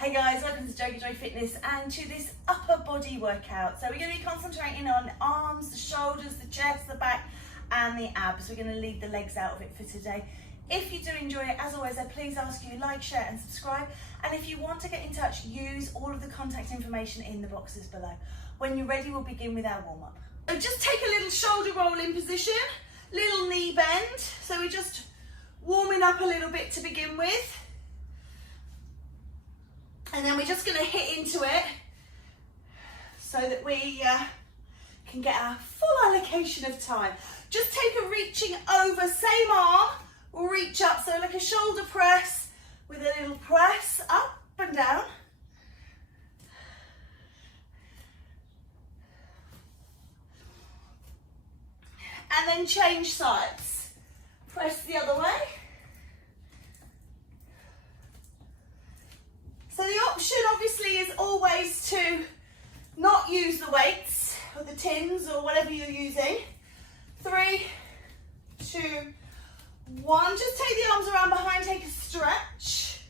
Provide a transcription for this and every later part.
Hey guys, welcome to JoeGa Fitness and to this upper body workout. So we're going to be concentrating on arms, the shoulders, the chest, the back and the abs. We're going to leave the legs out of it for today. If you do enjoy it, as always, I please ask you like, share and subscribe. And if you want to get in touch, use all of the contact information in the boxes below. When you're ready, we'll begin with our warm-up. So just take a little shoulder roll in position, little knee bend. So we're just warming up a little bit to begin with. And then we're just going to hit into it so that we can get our full allocation of time. Just take a reaching over, same arm, reach up, so like a shoulder press with a little press up and down. And then change sides. Press the other way. So the option obviously is always to not use the weights or the tins or whatever you're using. 3, 2, 1. Just take the arms around behind, take a stretch.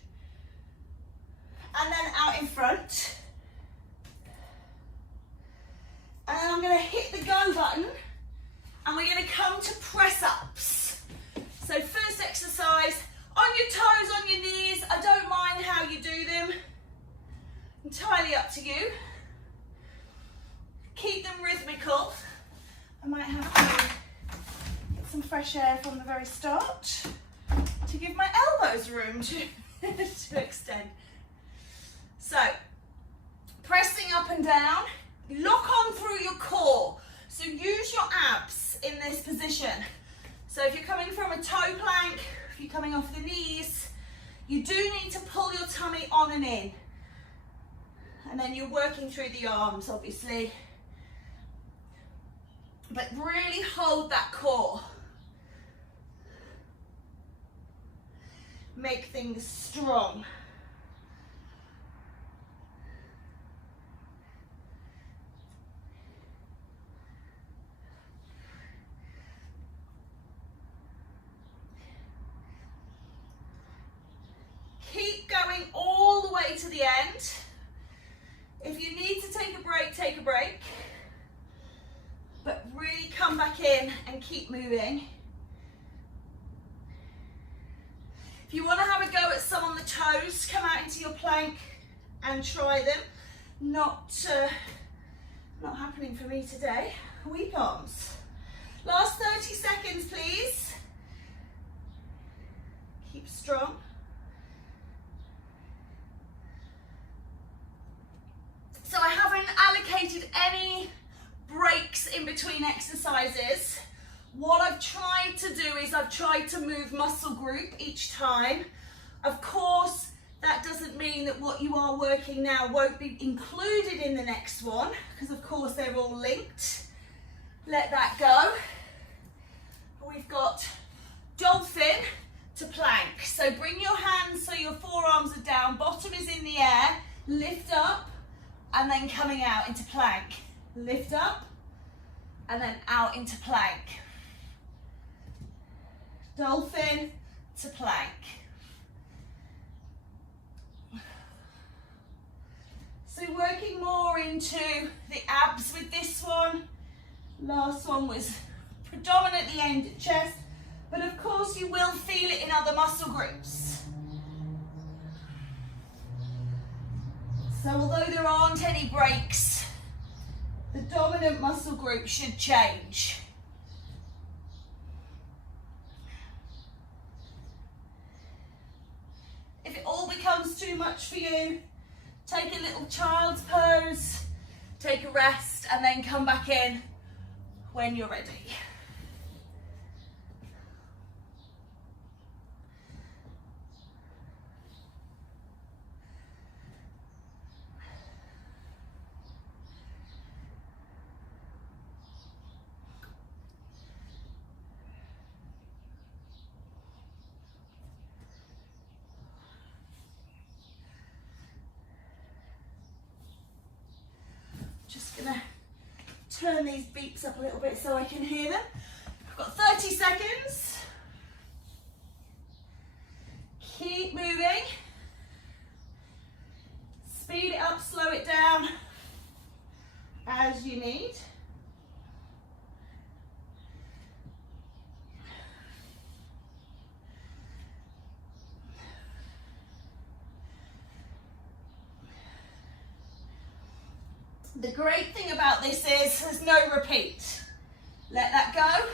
And then out in front. And then I'm going to hit the go button and we're going to come to press ups. So first exercise, on your toes, on your knees. I don't mind how you do them. Entirely up to you. Keep them rhythmical. I might have to get some fresh air from the very start to give my elbows room to, to extend. So, pressing up and down. Lock on through your core. So use your abs in this position. So if you're coming from a toe plank, if you're coming off the knees, you do need to pull your tummy on and in. And then you're working through the arms, obviously. But really hold that core. Make things strong. Keep going all the way to the end. If you need to take a break, take a break. But really come back in and keep moving. If you want to have a go at some on the toes, come out into your plank and try them. Not happening for me today. Weak arms. Last 30 seconds, please. Keep strong. So I haven't allocated any breaks in between exercises. What I've tried to do is I've tried to move muscle group each time. Of course, that doesn't mean that what you are working now won't be included in the next one, because of course they're all linked. Let that go. We've got dolphin to plank. So bring your hands so your forearms are down, bottom is in the air, lift up, and then coming out into plank. Lift up, and then out into plank. Dolphin to plank. So working more into the abs with this one. Last one was predominantly aimed at chest, but of course you will feel it in other muscle groups. So although there aren't any breaks, the dominant muscle group should change. If it all becomes too much for you, take a little child's pose, take a rest, and then come back in when you're ready. Just gonna turn these beeps up a little bit so I can hear them. I've got 30 seconds. Keep moving. Speed it up, slow it down as you need. The great thing about this is there's no repeat. Let that go.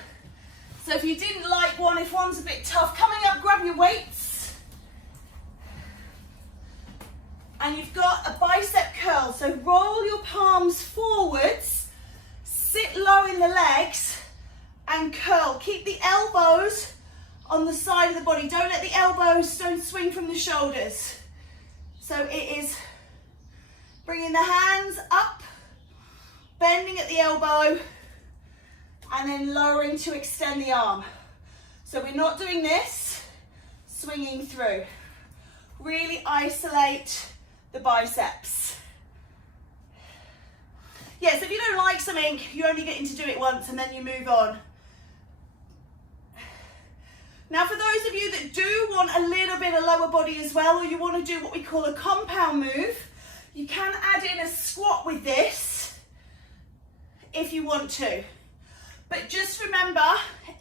So if you didn't like one, if one's a bit tough, coming up, grab your weights. And you've got a bicep curl. So roll your palms forwards, sit low in the legs and curl. Keep the elbows on the side of the body. Don't let the elbows, don't swing from the shoulders. So it is bringing the hands up, bending at the elbow, and then lowering to extend the arm. So we're not doing this, swinging through. Really isolate the biceps. Yes, if you don't like something, you're only getting to do it once and then you move on. Now for those of you that do want a little bit of lower body as well, or you want to do what we call a compound move, you can add in a squat with this if you want to. But just remember,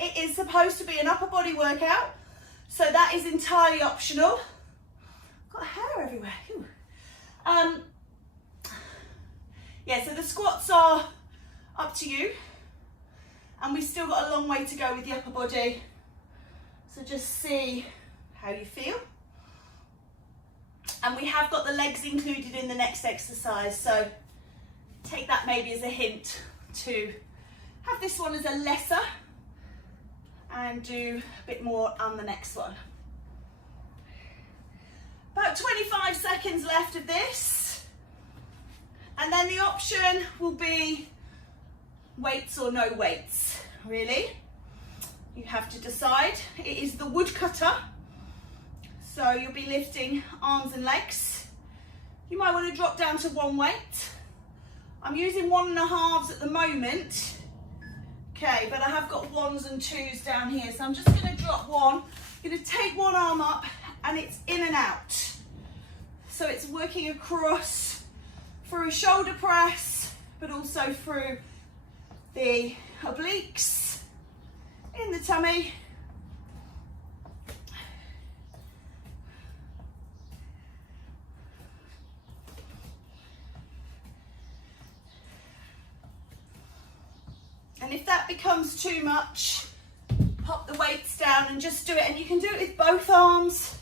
it is supposed to be an upper body workout, so that is entirely optional. Got hair everywhere. Yeah, so the squats are up to you, and we've still got a long way to go with the upper body. So just see how you feel. And we have got the legs included in the next exercise, so take that maybe as a hint to have this one as a lesser and do a bit more on the next one. About 25 seconds left of this, and then the option will be weights or no weights, really. You have to decide. It is the woodcutter. So you'll be lifting arms and legs. You might want to drop down to one weight. I'm using 1.5s at the moment. Okay, but I have got 1s and 2s down here. So I'm just going to drop one. I'm going to take one arm up and it's in and out. So it's working across through a shoulder press, but also through the obliques, in the tummy. And if that becomes too much, pop the weights down and just do it. And you can do it with both arms.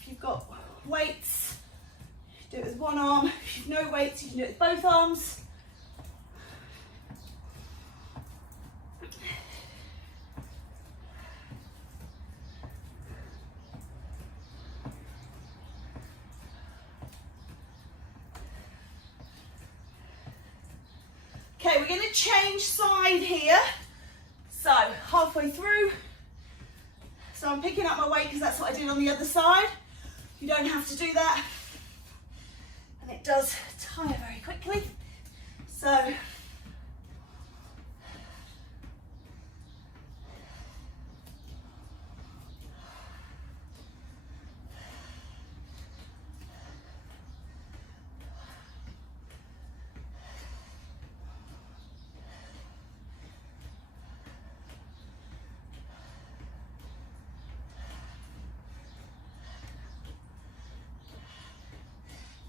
If you've got weights, do it with one arm. If you've no weights, you can do it with both arms. Okay, we're going to change side here. So halfway through. So I'm picking up my weight because that's what I did on the other side. You don't have to do that. And it does tire very quickly. So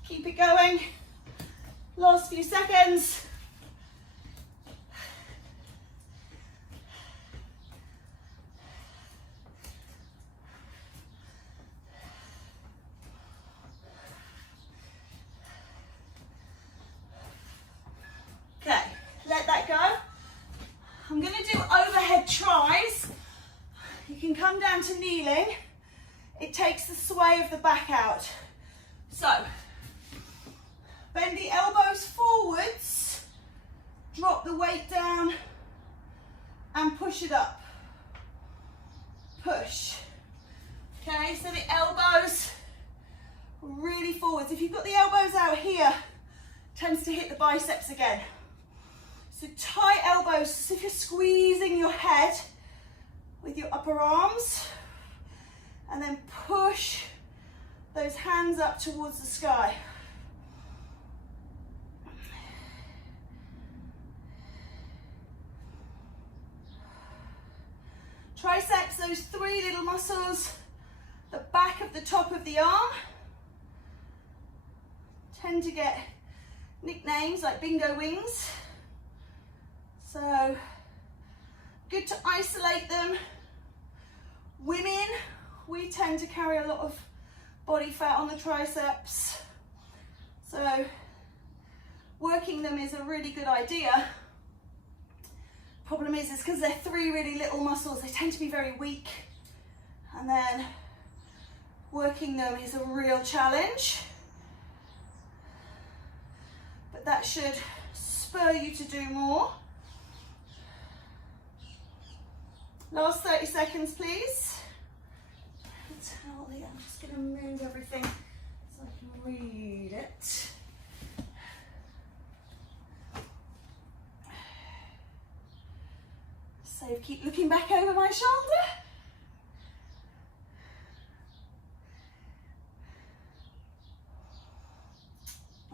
keep it going. Last few seconds. Okay, let that go. I'm going to do overhead tries. You can come down to kneeling. It takes the sway of the back out. So, bend the elbows forwards, drop the weight down and push it up. Push. Okay, so the elbows really forwards. If you've got the elbows out here, it tends to hit the biceps again. So tight elbows, as if you're squeezing your head with your upper arms, and then push those hands up towards the sky. Triceps, those three little muscles, the back of the top of the arm, tend to get nicknames like bingo wings. So good to isolate them. Women, we tend to carry a lot of body fat on the triceps. So working them is a really good idea. Problem is because they're three really little muscles, they tend to be very weak. And then working them is a real challenge. But that should spur you to do more. Last 30 seconds, please. I'm just going to move everything so I can read it. So keep looking back over my shoulder.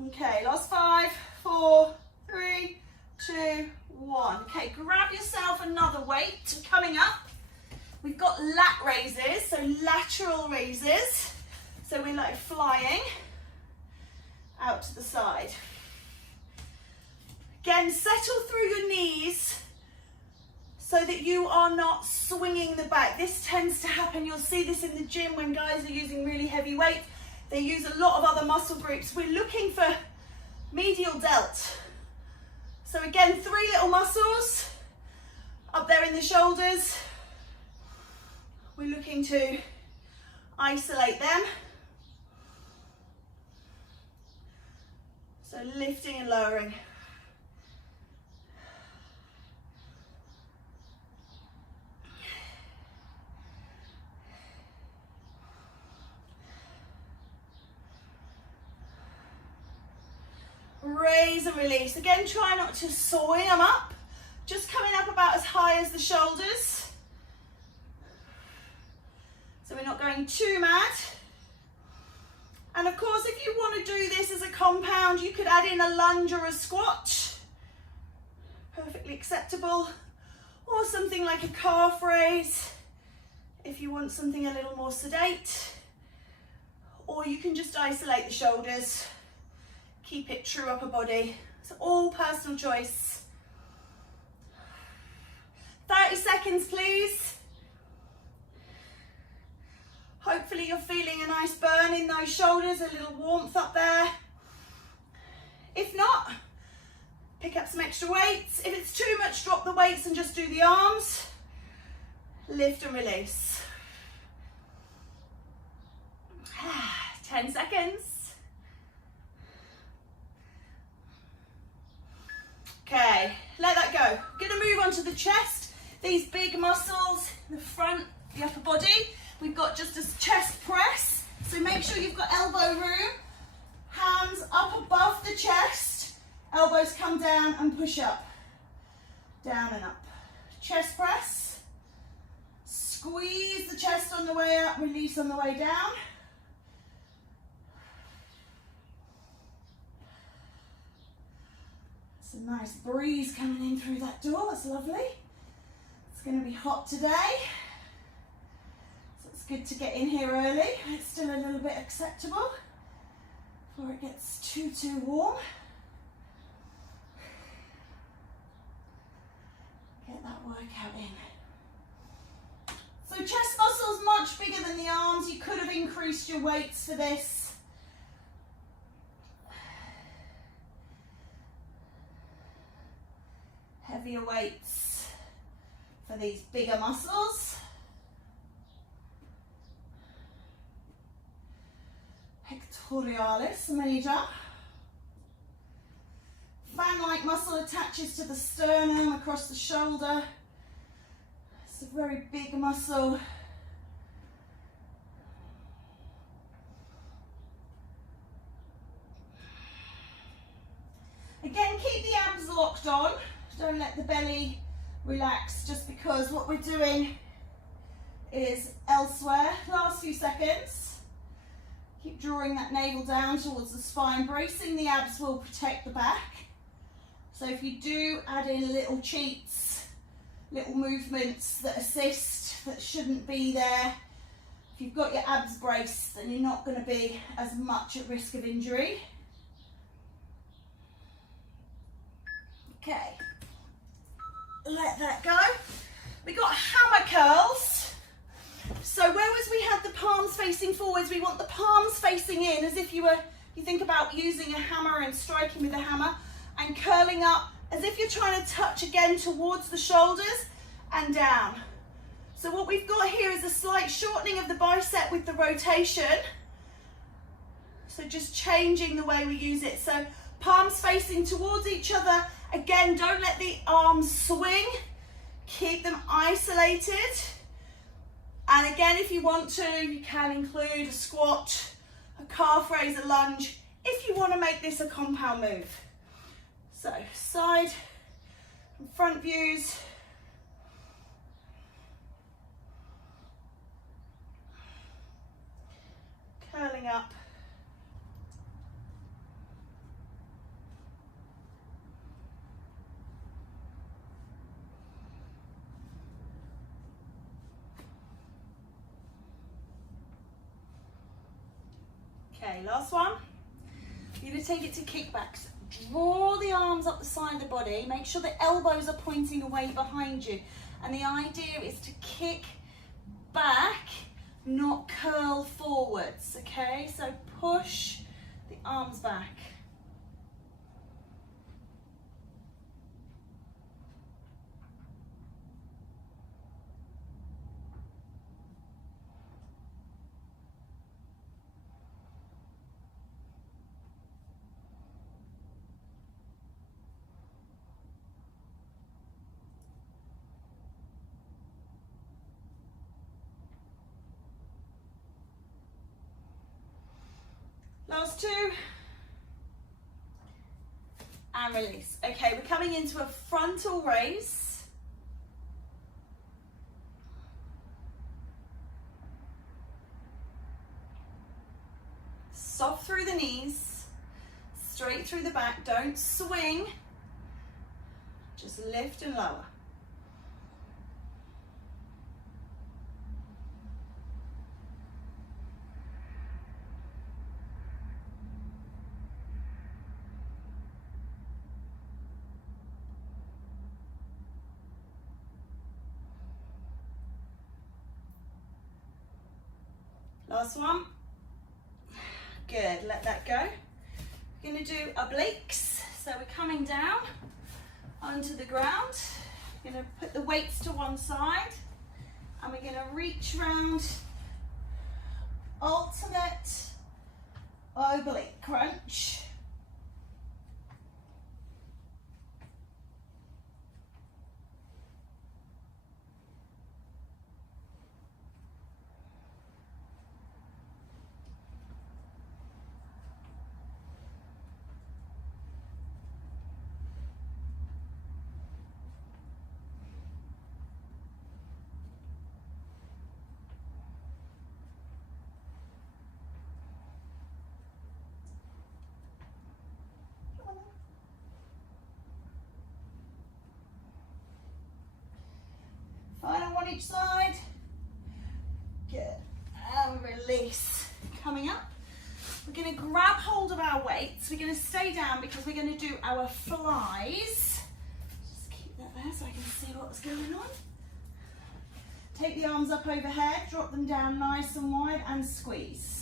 Okay, last 5, 4, 3, 2, 1. Okay, grab yourself another weight. Coming up, we've got lat raises, so lateral raises. So we're like flying out to the side. Again, settle through your knees so that you are not swinging the back. This tends to happen, you'll see this in the gym when guys are using really heavy weight. They use a lot of other muscle groups. We're looking for medial delt. So again, three little muscles up there in the shoulders. We're looking to isolate them. So lifting and lowering. Raise and release. Again, try not to swing them up. Just coming up about as high as the shoulders. So we're not going too mad. And of course, if you want to do this as a compound, you could add in a lunge or a squat. Perfectly acceptable. Or something like a calf raise, if you want something a little more sedate. Or you can just isolate the shoulders. Keep it true upper body. It's all personal choice. 30 seconds, please. Hopefully you're feeling a nice burn in those shoulders, a little warmth up there. If not, pick up some extra weights. If it's too much, drop the weights and just do the arms. Lift and release. 10 seconds. Okay, let that go. We're going to move on to the chest. These big muscles, the front, the upper body. We've got just a chest press. So make sure you've got elbow room. Hands up above the chest. Elbows come down and push up. Down and up. Chest press. Squeeze the chest on the way up, release on the way down. It's a nice breeze coming in through that door, that's lovely. It's going to be hot today, so it's good to get in here early. It's still a little bit acceptable before it gets too warm. Get that workout in. So chest muscles much bigger than the arms. You could have increased your weights for this. Heavier weights for these bigger muscles. Pectoralis major. Fan-like muscle attaches to the sternum across the shoulder. It's a very big muscle. Again, keep the abs locked on. Don't let the belly relax just because what we're doing is elsewhere. Last few seconds. Keep drawing that navel down towards the spine. Bracing the abs will protect the back. So if you do add in little cheats, little movements that assist, that shouldn't be there, if you've got your abs braced, then you're not going to be as much at risk of injury. Okay, let that go. We got hammer curls. So whereas we had the palms facing forwards, we want the palms facing in as if you think about using a hammer and striking with a hammer, and curling up as if you're trying to touch again towards the shoulders and down. So what we've got here is a slight shortening of the bicep with the rotation. So just changing the way we use it. So palms facing towards each other. Again, don't let the arms swing. Keep them isolated. And again, if you want to, you can include a squat, a calf raise, a lunge, if you want to make this a compound move. So side and front views. Curling up. Okay, last one. You're going to take it to kickbacks. Draw the arms up the side of the body. Make sure the elbows are pointing away behind you. And the idea is to kick back, not curl forwards, okay? So push the arms back. Last two. And release. Okay, we're coming into a frontal raise. Soft through the knees, straight through the back. Don't swing. Just lift and lower. Last one. Good, let that go. We're going to do obliques. So we're coming down onto the ground. We're going to put the weights to one side and we're going to reach round. Alternate oblique crunch. Final one each side. Good. And release. Coming up. We're going to grab hold of our weights. We're going to stay down because we're going to do our flies. Just keep that there so I can see what's going on. Take the arms up overhead, drop them down nice and wide and squeeze.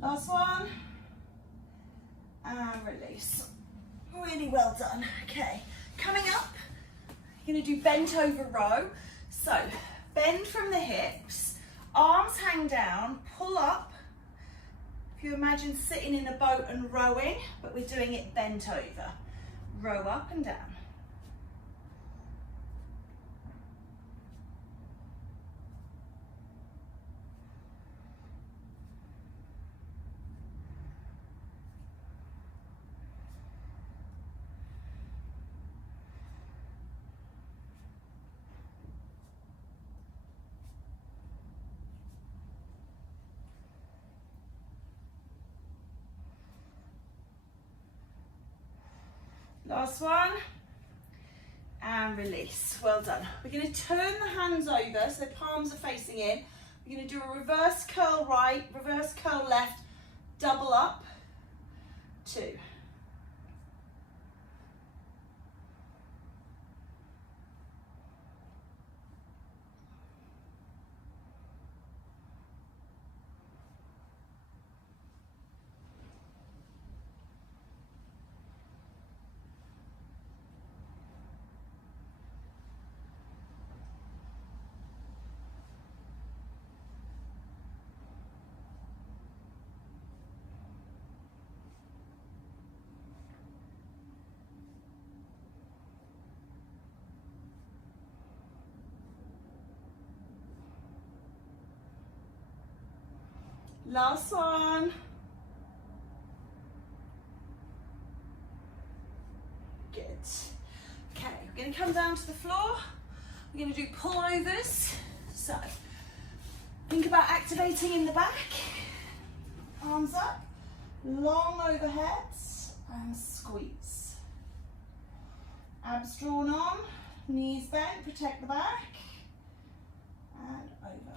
Last one, and release. Really well done. Okay, coming up, You're gonna do bent over row. So bend from the hips, arms hang down, pull up. If you imagine sitting in a boat and rowing, but we're doing it bent over. Row up and down. Last one, and release. Well done. We're going to turn the hands over so the palms are facing in. We're going to do a reverse curl right, reverse curl left, double up, 2. Last one. Good. Okay, we're going to come down to the floor. We're going to do pullovers. So, think about activating in the back. Arms up, long overheads, and squeeze. Abs drawn on, knees bent, protect the back, and over.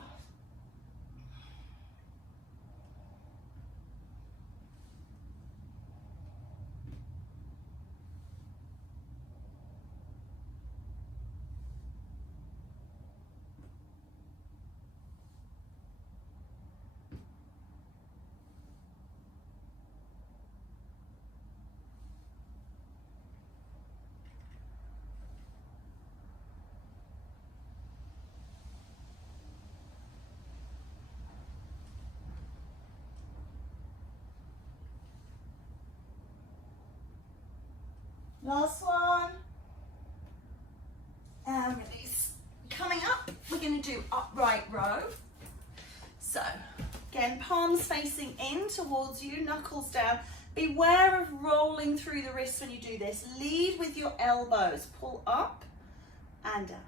Last one, and release. Coming up, we're going to do upright row. So, again, palms facing in towards you, knuckles down. Beware of rolling through the wrists when you do this. Lead with your elbows. Pull up and down.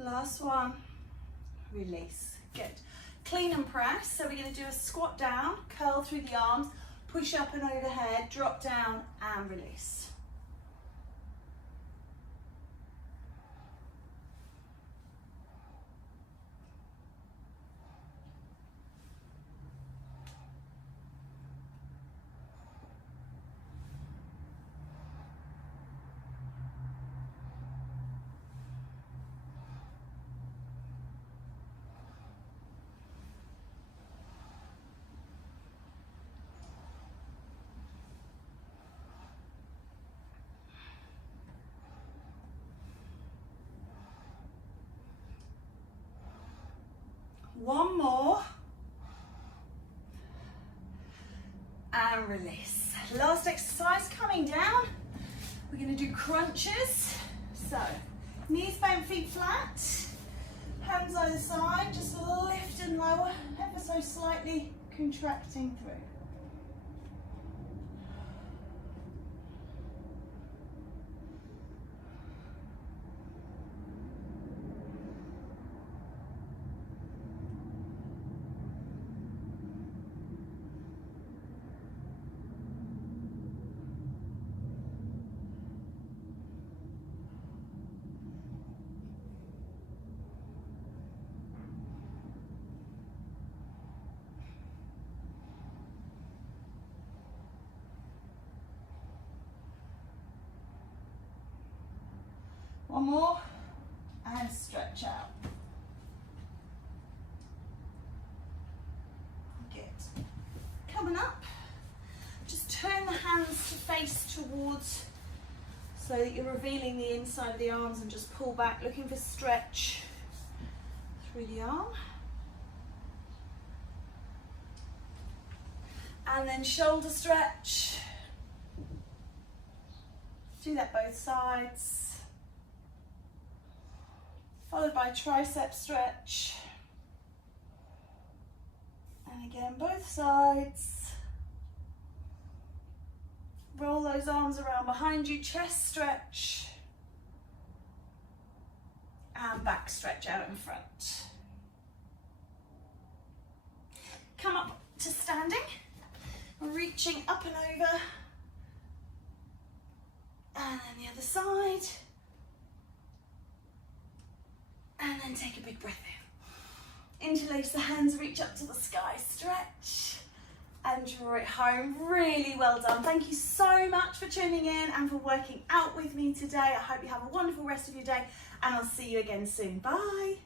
Last one, release. Good. Clean and press. So we're going to do a squat down, curl through the arms, push up and overhead, drop down and release. One more. And release. Last exercise, coming down. We're going to do crunches. So, knees bent, feet flat. Hands either side, just lift and lower, ever so slightly contracting through. One more, and stretch out. Good. Coming up, just turn the hands to face towards, so that you're revealing the inside of the arms, and just pull back, looking for stretch through the arm. And then shoulder stretch. Do that both sides. Followed by tricep stretch. And again, both sides. Roll those arms around behind you, chest stretch. And back stretch out in front. Come up to standing. Reaching up and over, and then the other side, and then take a big breath in. Interlace the hands, reach up to the sky, stretch, and draw it home. Really well done. Thank you so much for tuning in and for working out with me today. I hope you have a wonderful rest of your day, and I'll see you again soon. Bye.